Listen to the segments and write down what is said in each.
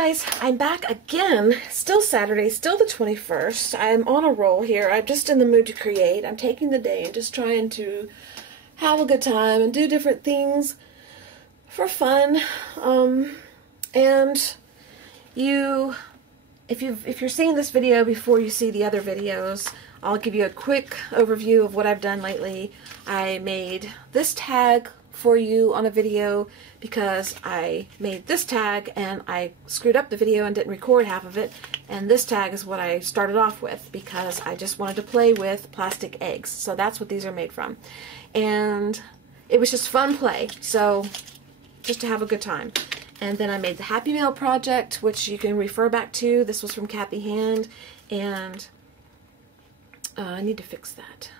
guys, I'm back again. Still Saturday, still the 21st. I'm on a roll here. I'm just in the mood to create. I'm taking the day and just trying to have a good time and do different things for fun. And if you're seeing this video before you see the other videos, I'll give you a quick overview of what I've done lately. I made this tag for you on a video because I made this tag and I screwed up the video and didn't record half of it, and this tag is what I started off with because I just wanted to play with plastic eggs. So that's what these are made from, and it was just fun play, so just to have a good time. And then I made the Happy Mail project, which you can refer back to. This was from Kathy Hand, and I need to fix that.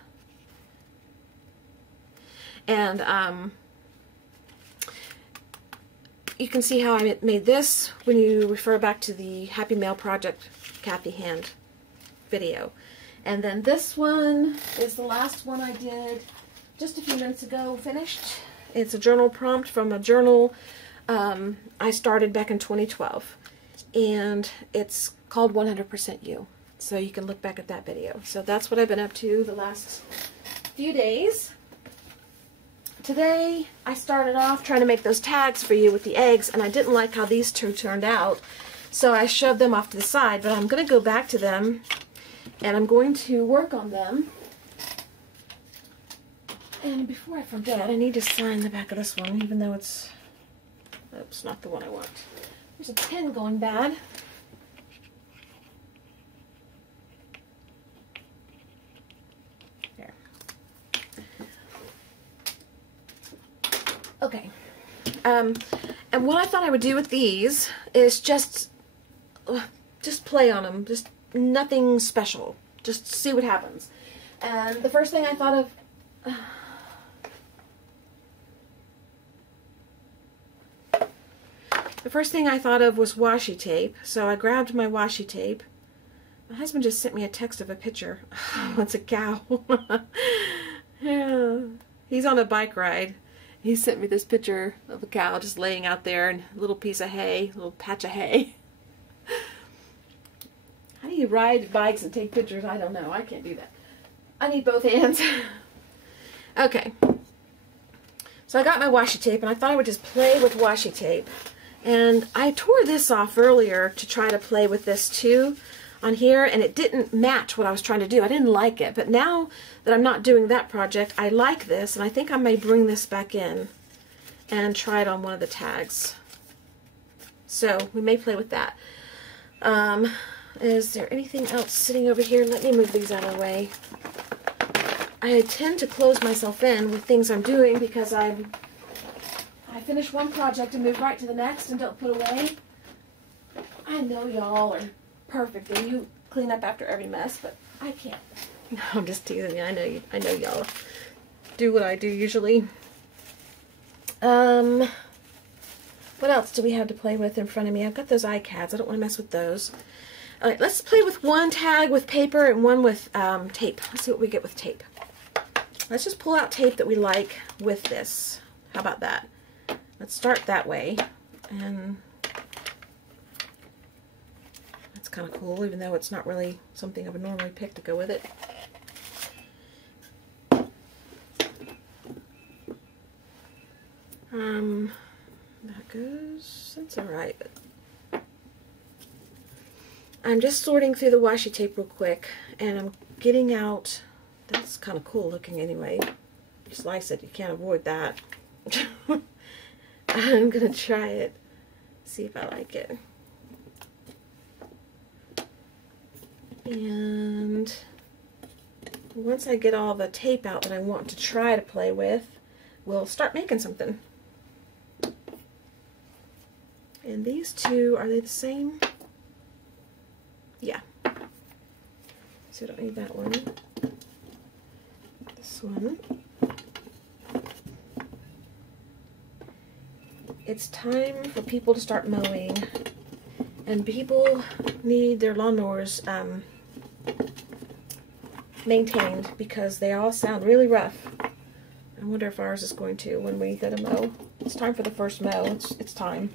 And you can see how I made this when you refer back to the Happy Mail project Kathy Hand video. And then this one is the last one I did just a few minutes ago, finished. It's a journal prompt from a journal I started back in 2012. And it's called 100% You. So you can look back at that video. So that's what I've been up to the last few days. Today, I started off trying to make those tags for you with the eggs, and I didn't like how these two turned out, so I shoved them off to the side, but I'm going to go back to them, and I'm going to work on them. And before I forget, I need to sign the back of this one, even though it's, oops, not the one I want. There's a pen going bad. Okay, and what I thought I would do with these is just play on them, just nothing special, just see what happens. And the first thing I thought of, was washi tape. So I grabbed my washi tape. My husband just sent me a text of a picture. Oh, it's a cow. Yeah, he's on a bike ride. He sent me this picture of a cow just laying out there and a little piece of hay, a little patch of hay. How do you ride bikes and take pictures? I don't know. I can't do that. I need both hands. Okay. So I got my washi tape, and I thought I would just play with washi tape. And I tore this off earlier to try to play with this too on here, and it didn't match what I was trying to do. I didn't like it, but now that I'm not doing that project, I like this, and I think I may bring this back in and try it on one of the tags. So we may play with that. Is there anything else sitting over here? Let me move these out of the way. I tend to close myself in with things I'm doing because I finish one project and move right to the next and don't put away. I know y'all are perfect and you clean up after every mess, but I can't. No, I'm just teasing you. I know y'all do what I do usually. What else do we have to play with in front of me? I've got those iCads. I don't want to mess with those. Alright, let's play with one tag with paper and one with tape. Let's see what we get with tape. Let's just pull out tape that we like with this. How about that? Let's start that way. And that's kind of cool, even though it's not really something I would normally pick to go with it. That goes, that's alright. I'm just sorting through the washi tape real quick, and I'm getting out, that's kind of cool looking anyway. You slice it, you can't avoid that. I'm going to try it, see if I like it. And once I get all the tape out that I want to try to play with, we'll start making something. And these two, are they the same? Yeah. So I don't need that one. This one. It's time for people to start mowing. And people need their lawnmowers maintained because they all sound really rough. I wonder if ours is going to when we go to mow. It's time for the first mow. It's time.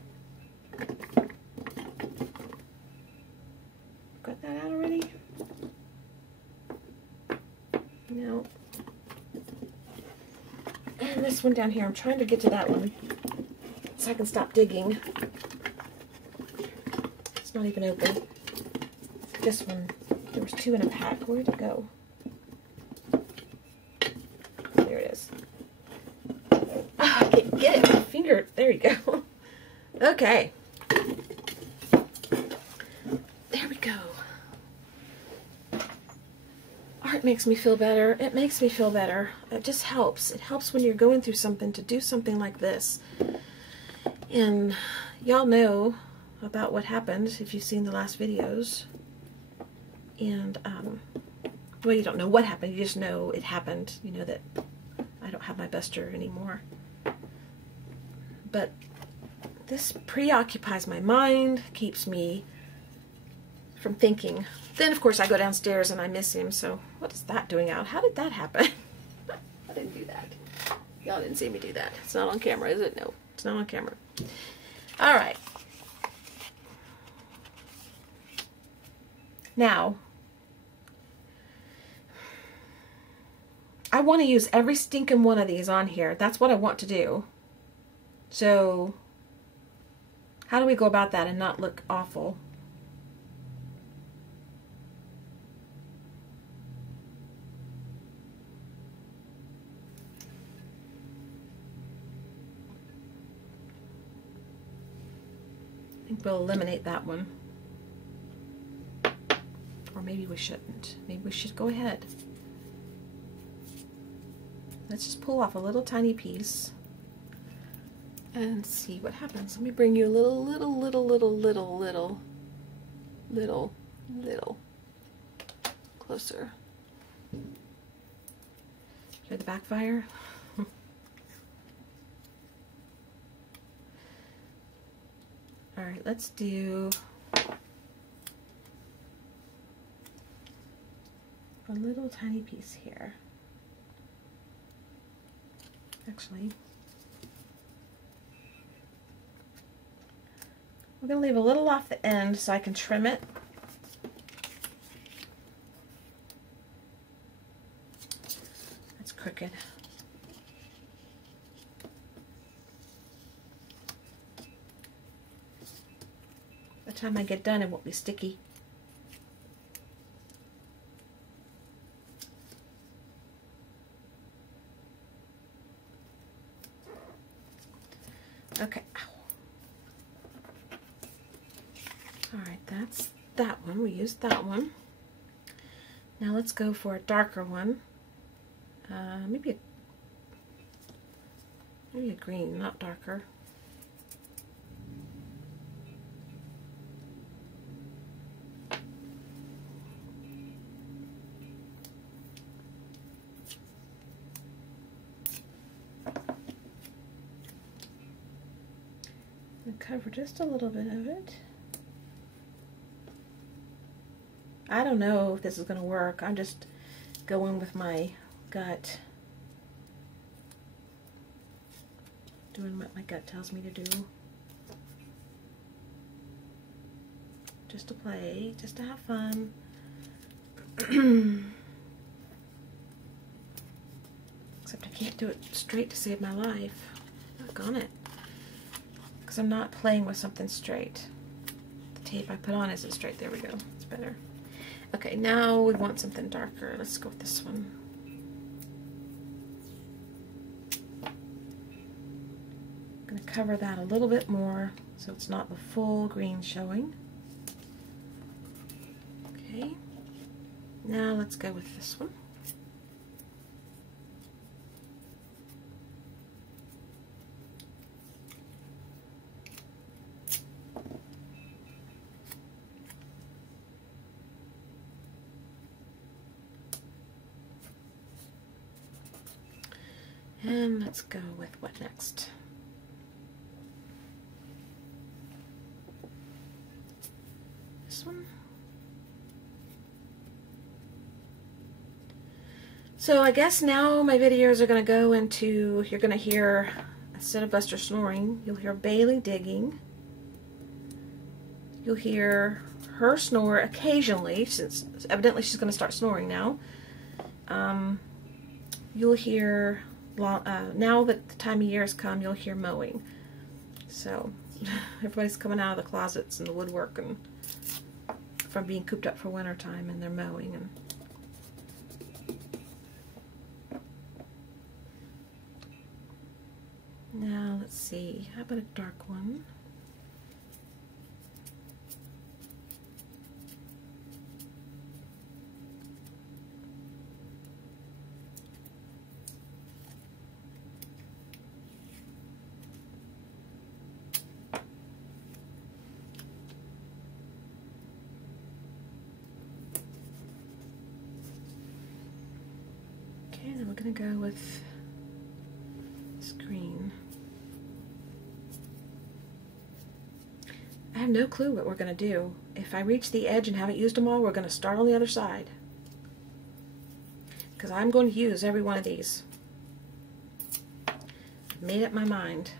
And this one down here, I'm trying to get to that one so I can stop digging. It's not even open. This one, there was 2 in a pack. Where'd it go? There it is. Ah, I can't get it. My finger. There you go. Okay. There we go. Art makes me feel better. It makes me feel better. It just helps. It helps when you're going through something to do something like this. And y'all know about what happened if you've seen the last videos. And, well, you don't know what happened. You just know it happened. You know that I don't have my buster anymore. But this preoccupies my mind, keeps me from thinking. Then, of course, I go downstairs and I miss him. So, what is that doing out? How did that happen? I didn't do that. Y'all didn't see me do that. It's not on camera, is it? No, it's not on camera. All right. Now, I want to use every stinking one of these on here. That's what I want to do. So, how do we go about that and not look awful? I think we'll eliminate that one. Or maybe we shouldn't. Maybe we should go ahead. Let's just pull off a little tiny piece and see what happens. Let me bring you a little closer. Hear the backfire? All right, let's do a little tiny piece here. Actually, we're going to leave a little off the end so I can trim it. That's crooked. By the time I get done, it won't be sticky. Okay. Alright, that's that one. We used that one. Now let's go for a darker one. Maybe a green, not darker. Cover just a little bit of it. I don't know if this is going to work. I'm just going with my gut. Doing what my gut tells me to do. Just to play, just to have fun. Except I can't do it straight to save my life. Look on it. Because I'm not playing with something straight. The tape I put on isn't straight. There we go. It's better. Okay, now we want something darker. Let's go with this one. I'm going to cover that a little bit more so it's not the full green showing. Okay. Now let's go with this one. And let's go with what next? This one. So I guess now my videos are going to go into, you're going to hear, instead of Buster snoring, you'll hear Bailey digging. You'll hear her snore occasionally, since evidently she's going to start snoring now. You'll hear now that the time of year has come, you'll hear mowing. So everybody's coming out of the closets and the woodwork and from being cooped up for winter time, and they're mowing. And now let's see, how about a dark one? And then we're going to go with this green. I have no clue what we're going to do. If I reach the edge and haven't used them all, we're going to start on the other side. Because I'm going to use every one of these. I've made up my mind.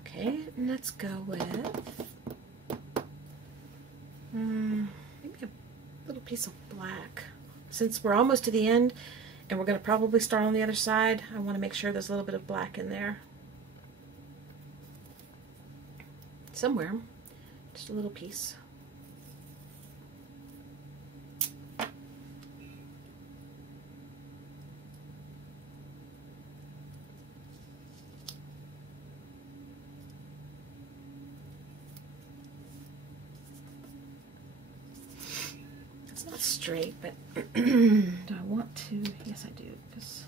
Okay, and let's go with maybe a little piece of black. Since we're almost to the end and we're going to probably start on the other side, I want to make sure there's a little bit of black in there. Somewhere. Just a little piece. Not straight, but do I want to? Yes, I do. Because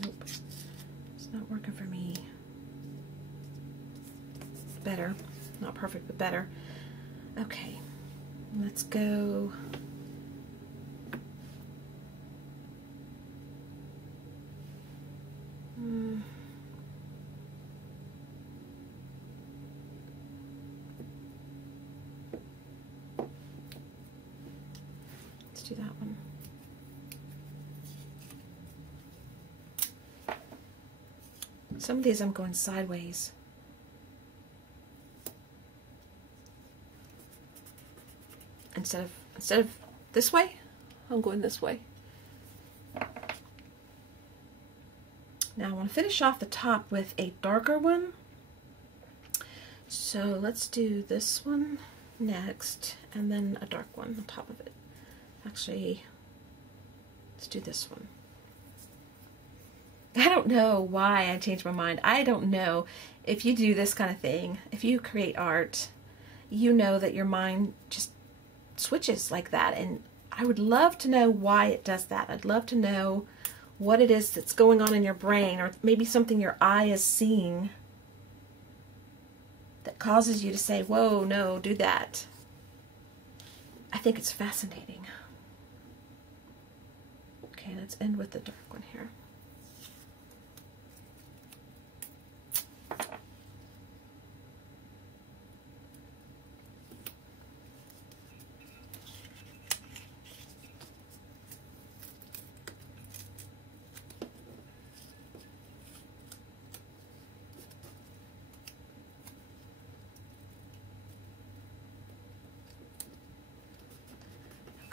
nope, it's not working for me. Better, not perfect, but better. Okay, let's go. Let's do that one. Some of these I'm going sideways. Instead of this way, I'm going this way. Now I want to finish off the top with a darker one. So let's do this one next, and then a dark one on top of it. Actually, let's do this one. I don't know why I changed my mind. I don't know. If you do this kind of thing, if you create art, you know that your mind just switches like that. And I would love to know why it does that. I'd love to know what it is that's going on in your brain, or maybe something your eye is seeing that causes you to say, whoa, no, do that. I think it's fascinating. Okay, let's end with the dark one here.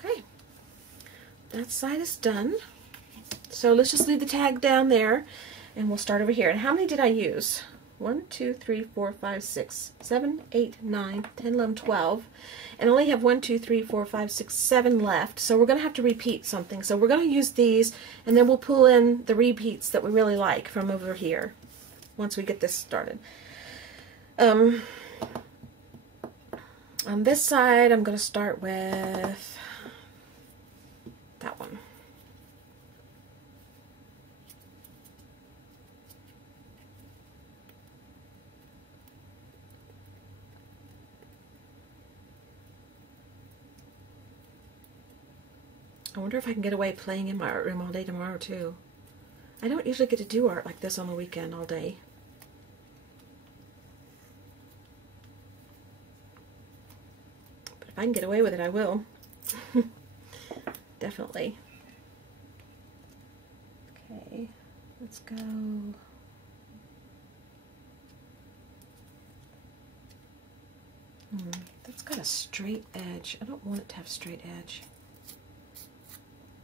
Okay, that side is done. So let's just leave the tag down there and we'll start over here. And how many did I use? 1, 2, 3, 4, 5, 6, 7, 8, 9, 10, 11, 12. And I only have 1, 2, 3, 4, 5, 6, 7 left. So we're going to have to repeat something. So we're going to use these, and then we'll pull in the repeats that we really like from over here once we get this started. On this side, I'm going to start with that one. I wonder if I can get away playing in my art room all day tomorrow too. I don't usually get to do art like this on the weekend all day. But if I can get away with it, I will. Definitely. let's go. That's got a straight edge. I don't want it to have straight edge.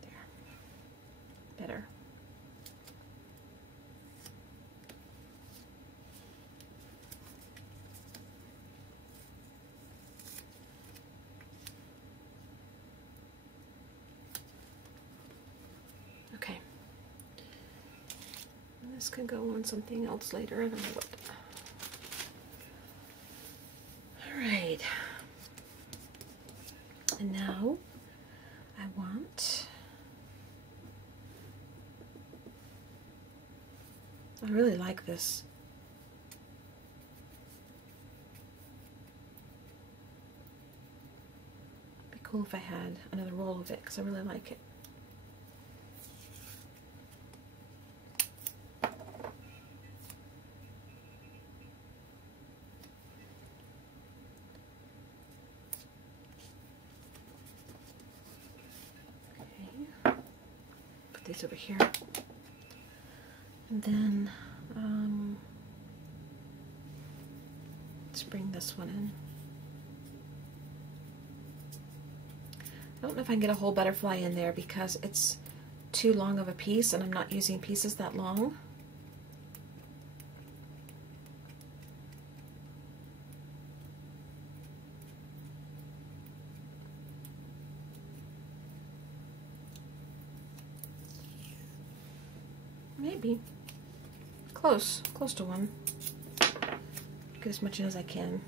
There. Better. Okay. This can go on something else later. I don't know what. Alright, and now I really like this. It'd be cool if I had another roll of it because I really like it. These over here, and then let's bring this one in. I don't know if I can get a whole butterfly in there because it's too long of a piece and I'm not using pieces that long. Maybe. Close to one. Get as much in as I can.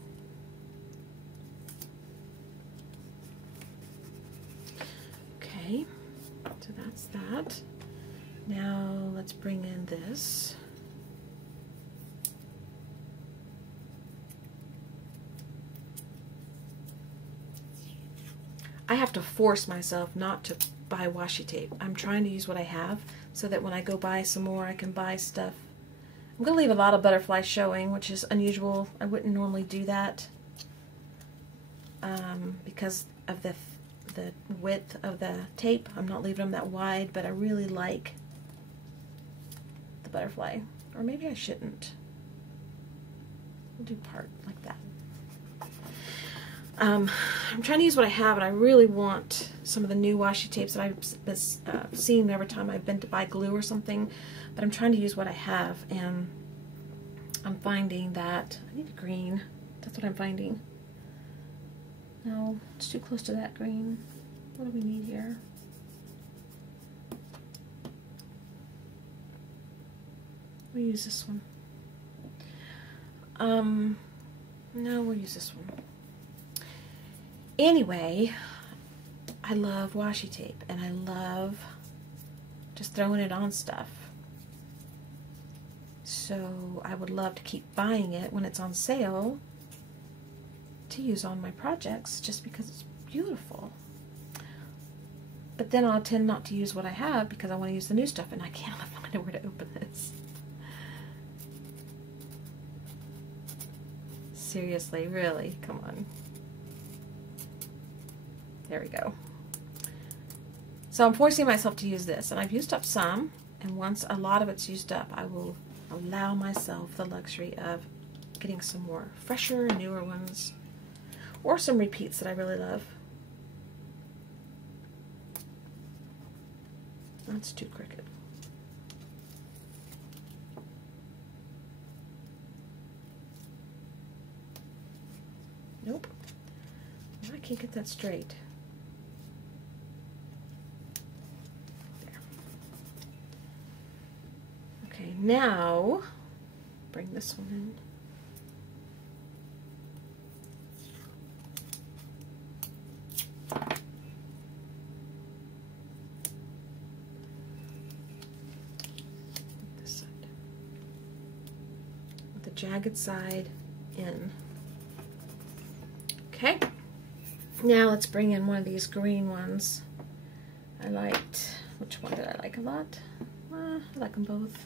Okay, so that's that. Now let's bring in this. I have to force myself not to buy washi tape. I'm trying to use what I have so that when I go buy some more, I can buy stuff. I'm going to leave a lot of butterflies showing, which is unusual. I wouldn't normally do that because of the width of the tape. I'm not leaving them that wide, but I really like the butterfly. Or maybe I shouldn't. I'll do part like that. I'm trying to use what I have, and I really want some of the new washi tapes that I've seen every time I've been to buy glue or something, but I'm trying to use what I have, and I'm finding that I need a green. That's what I'm finding. No, it's too close to that green. What do we need here? We'll use this one. No, we'll use this one. Anyway, I love washi tape, and I love just throwing it on stuff. So I would love to keep buying it when it's on sale to use on my projects just because it's beautiful. But then I'll tend not to use what I have because I want to use the new stuff, and I can't find where to open this. Seriously, really? Come on. There we go. So I'm forcing myself to use this, and I've used up some, and once a lot of it's used up, I will allow myself the luxury of getting some more fresher, newer ones, or some repeats that I really love. That's too crooked. Nope. I can't get that straight. Okay, now bring this one in. This side. With the jagged side in. Okay. Now let's bring in one of these green ones. I liked, which one did I like a lot? I like them both.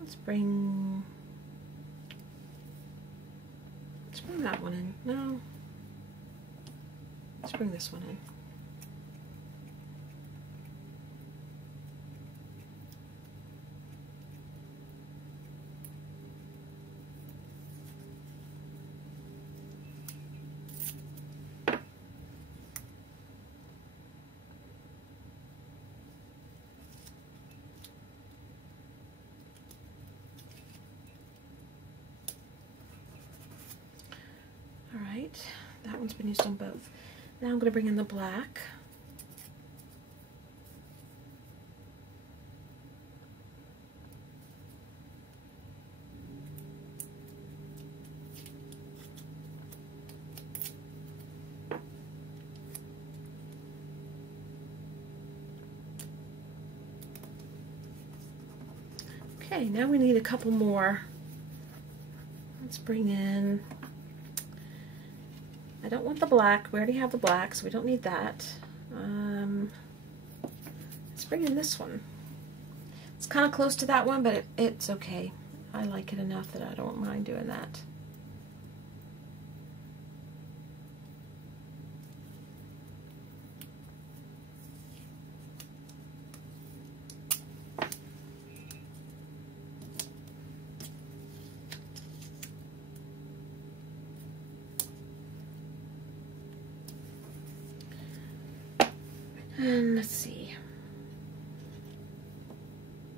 Let's bring that one in. No. Let's bring this one in. one's been used on both. Now I'm going to bring in the black. Okay, now we need a couple more. Let's bring in, I don't want the black, we already have the black, so we don't need that. Let's bring in this one. It's kind of close to that one, but it's okay. I like it enough that I don't mind doing that. And let's see.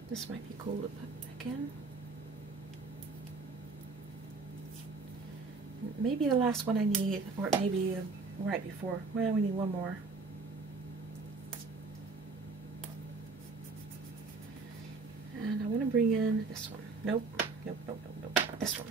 This might be cool to put back in. Maybe the last one I need, or it may be right before. Well, we need one more. And I want to bring in this one. Nope, nope, nope, nope, nope. This one.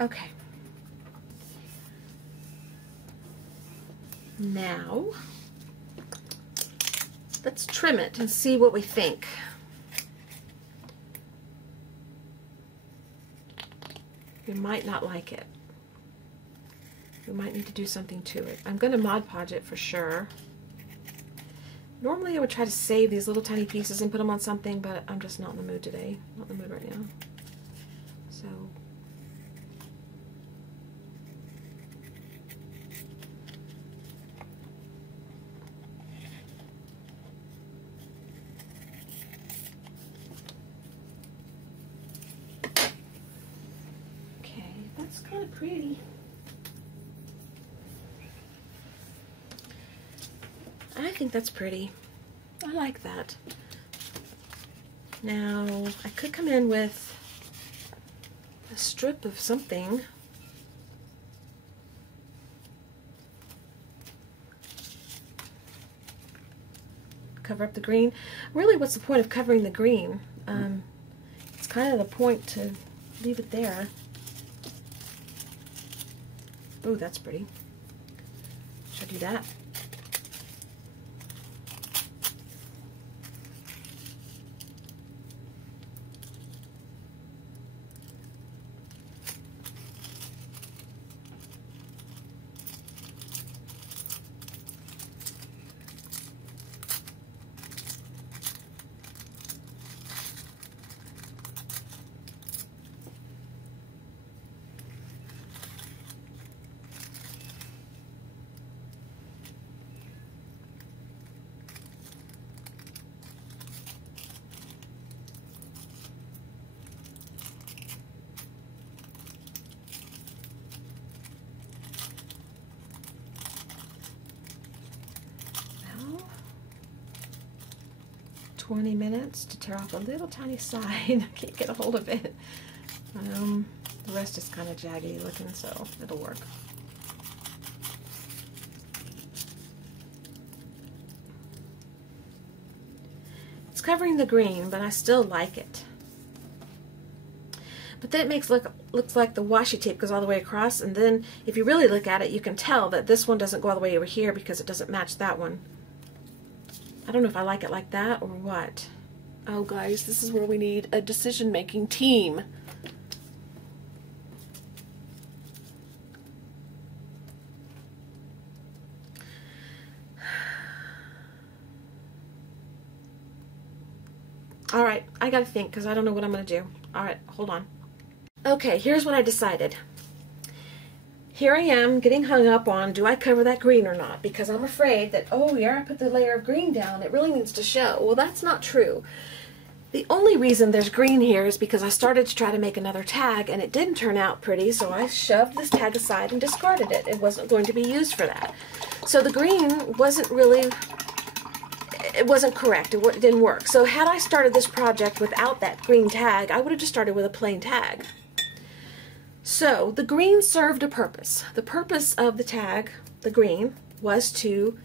Okay. Now, let's trim it and see what we think. We might not like it. We might need to do something to it. I'm going to Mod Podge it for sure. Normally I would try to save these little tiny pieces and put them on something, but I'm just not in the mood today. Not in the mood right now. So that's kind of pretty. I think that's pretty. I like that. Now, I could come in with a strip of something. Cover up the green. Really, what's the point of covering the green? It's kind of the point to leave it there. Oh, that's pretty. Should I do that? Well, 20 minutes to tear off a little tiny side. I can't get a hold of it. The rest is kind of jaggy looking, so it'll work. It's covering the green, but I still like it. But then it makes looks like the washi tape goes all the way across, and then if you really look at it, you can tell that this one doesn't go all the way over here because it doesn't match that one. I don't know if I like it like that or what. Oh guys, this is where we need a decision-making team. Alright, I gotta think because I don't know what I'm gonna do. Alright, hold on. Okay, here's what I decided. here I am getting hung up on, do I cover that green or not? Because I'm afraid that, oh yeah, I put the layer of green down, it really needs to show. Well, that's not true. The only reason there's green here is because I started to try to make another tag and it didn't turn out pretty, so I shoved this tag aside and discarded it. It wasn't going to be used for that. So the green wasn't really, it wasn't correct. It didn't work. So had I started this project without that green tag, I would have just started with a plain tag. So the green served a purpose. The purpose of the tag, the green, was to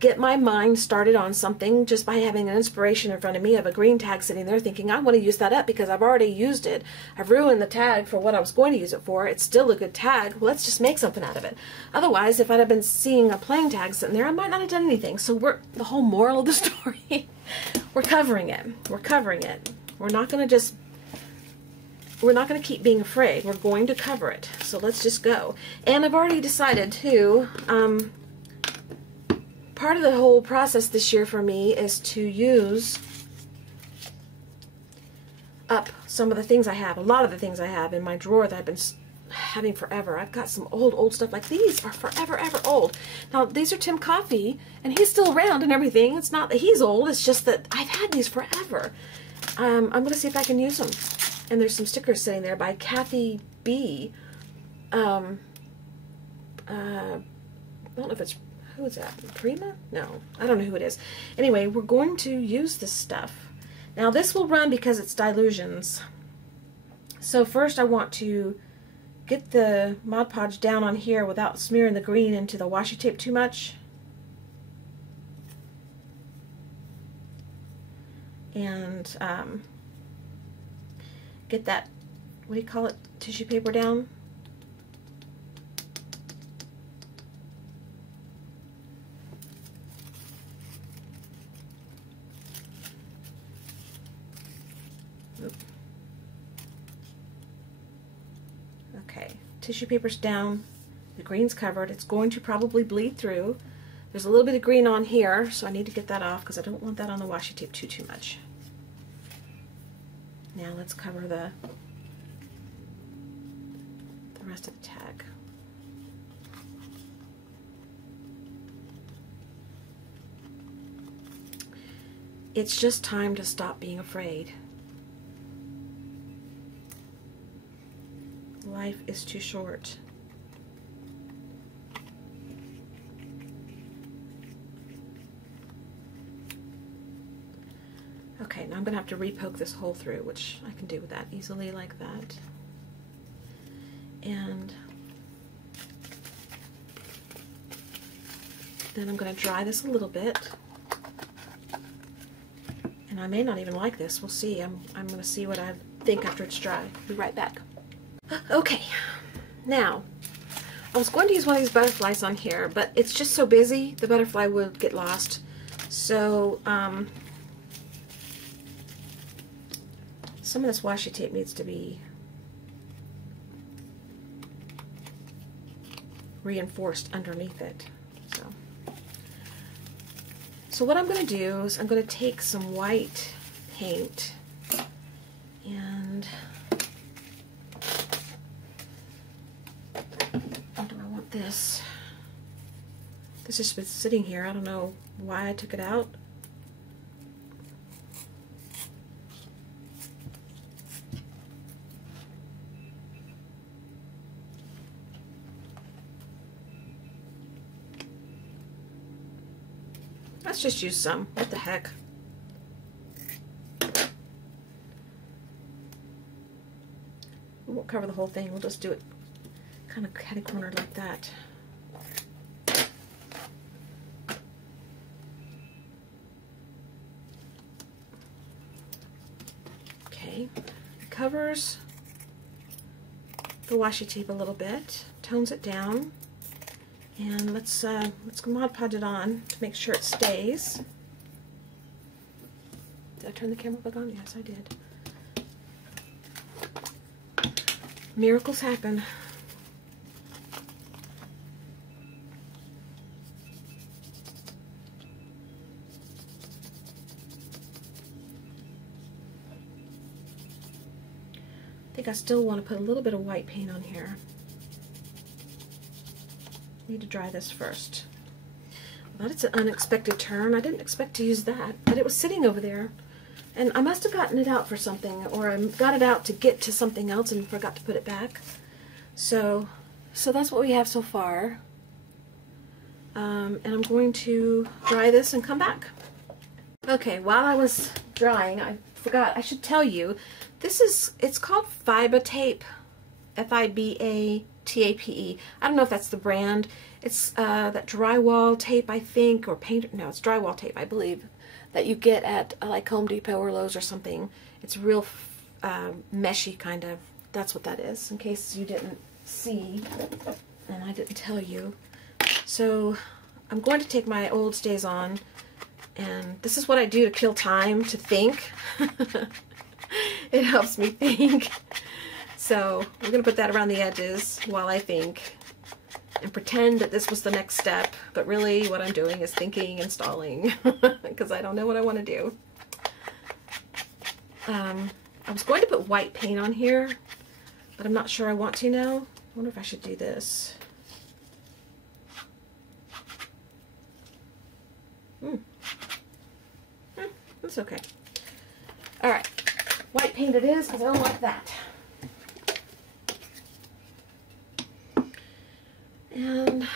get my mind started on something just by having an inspiration in front of me of a green tag sitting there thinking, I want to use that up because I've already used it. I've ruined the tag for what I was going to use it for. It's still a good tag. Well, let's just make something out of it. Otherwise, if I'd have been seeing a plain tag sitting there, I might not have done anything. So the whole moral of the story, we're covering it. We're covering it. We're not going to keep being afraid. We're going to cover it. So let's just go. And I've already decided too, part of the whole process this year for me is to use up some of the things I have, a lot of the things I have in my drawer that I've been having forever. I've got some old stuff, like these are forever old. Now these are Tim Coffey and he's still around and everything. It's not that he's old, it's just that I've had these forever. I'm going to see if I can use them. And there's some stickers sitting there by Kathy B. I don't know if it's, who is that? Prima? No, I don't know who it is. Anyway, we're going to use this stuff. Now this will run because it's Dylusions. So first I want to get the Mod Podge down on here without smearing the green into the washi tape too much. And get that, what do you call it, tissue paper down. Okay, tissue paper's down, the green's covered. It's going to probably bleed through. There's a little bit of green on here, so I need to get that off because I don't want that on the washi tape too much. Now let's cover the rest of the tag. It's just time to stop being afraid. Life is too short. Okay, now I'm going to have to repoke this hole through, which I can do with that easily like that. And then I'm going to dry this a little bit. And I may not even like this. We'll see. I'm going to see what I think after it's dry. Be right back. Okay, now I was going to use one of these butterflies on here, but it's just so busy the butterfly would get lost. So some of this washi tape needs to be reinforced underneath it. So what I'm going to do is I'm going to take some white paint and where do I want this? This has been sitting here. I don't know why I took it out. Let's just use some. What the heck? We won't cover the whole thing. We'll just do it kind of catty-cornered like that. Okay. It covers the washi tape a little bit, tones it down. And let's Mod Podge it on to make sure it stays. Did I turn the camera back on? Yes, I did. Miracles happen. I think I still want to put a little bit of white paint on here. Need to dry this first. But it's an unexpected turn. I didn't expect to use that, but it was sitting over there. And I must have gotten it out for something, or I got it out to get to something else and forgot to put it back. So that's what we have so far. And I'm going to dry this and come back. Okay, while I was drying, I forgot, I should tell you, it's called Fiba Tape, F-I-B-A-T-A-P-E. I don't know if that's the brand. It's that drywall tape, I think, or paint, no, it's drywall tape, I believe, that you get at like Home Depot or Lowe's or something. It's real meshy kind of. That's what that is, in case you didn't see and I didn't tell you. So I'm going to take my old StazOn, and this is what I do to kill time, to think. It helps me think. So I'm going to put that around the edges while I think and pretend that this was the next step, but really what I'm doing is thinking and stalling because I don't know what I want to do. I was going to put white paint on here, but I'm not sure I want to now. I wonder if I should do this. That's okay. Alright, white paint it is because I don't like that. And I'm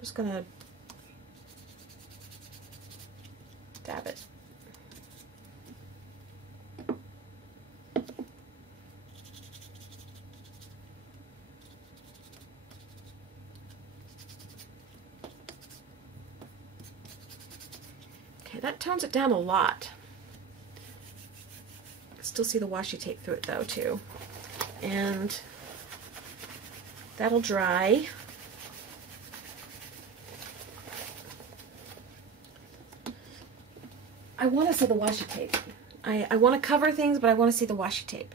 just going to dab it. Okay, that tones it down a lot. I can still see the washi tape through it though too. And that'll dry. I want to see the washi tape. I want to cover things, but I want to see the washi tape.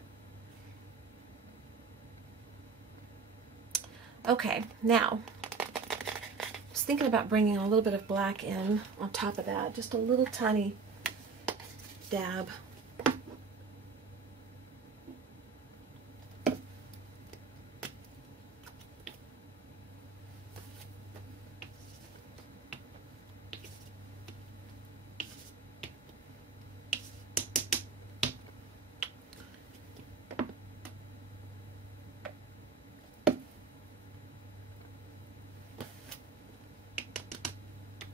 Okay, now, I was thinking about bringing a little bit of black in on top of that. Just a little tiny dab.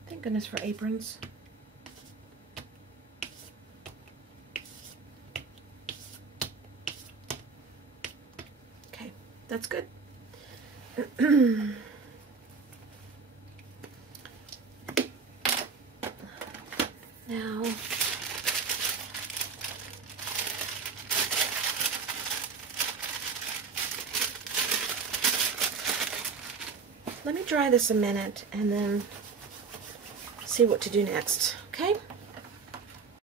Thank goodness for aprons. Okay, that's good. Now, let me dry this a minute and then see what to do next, okay?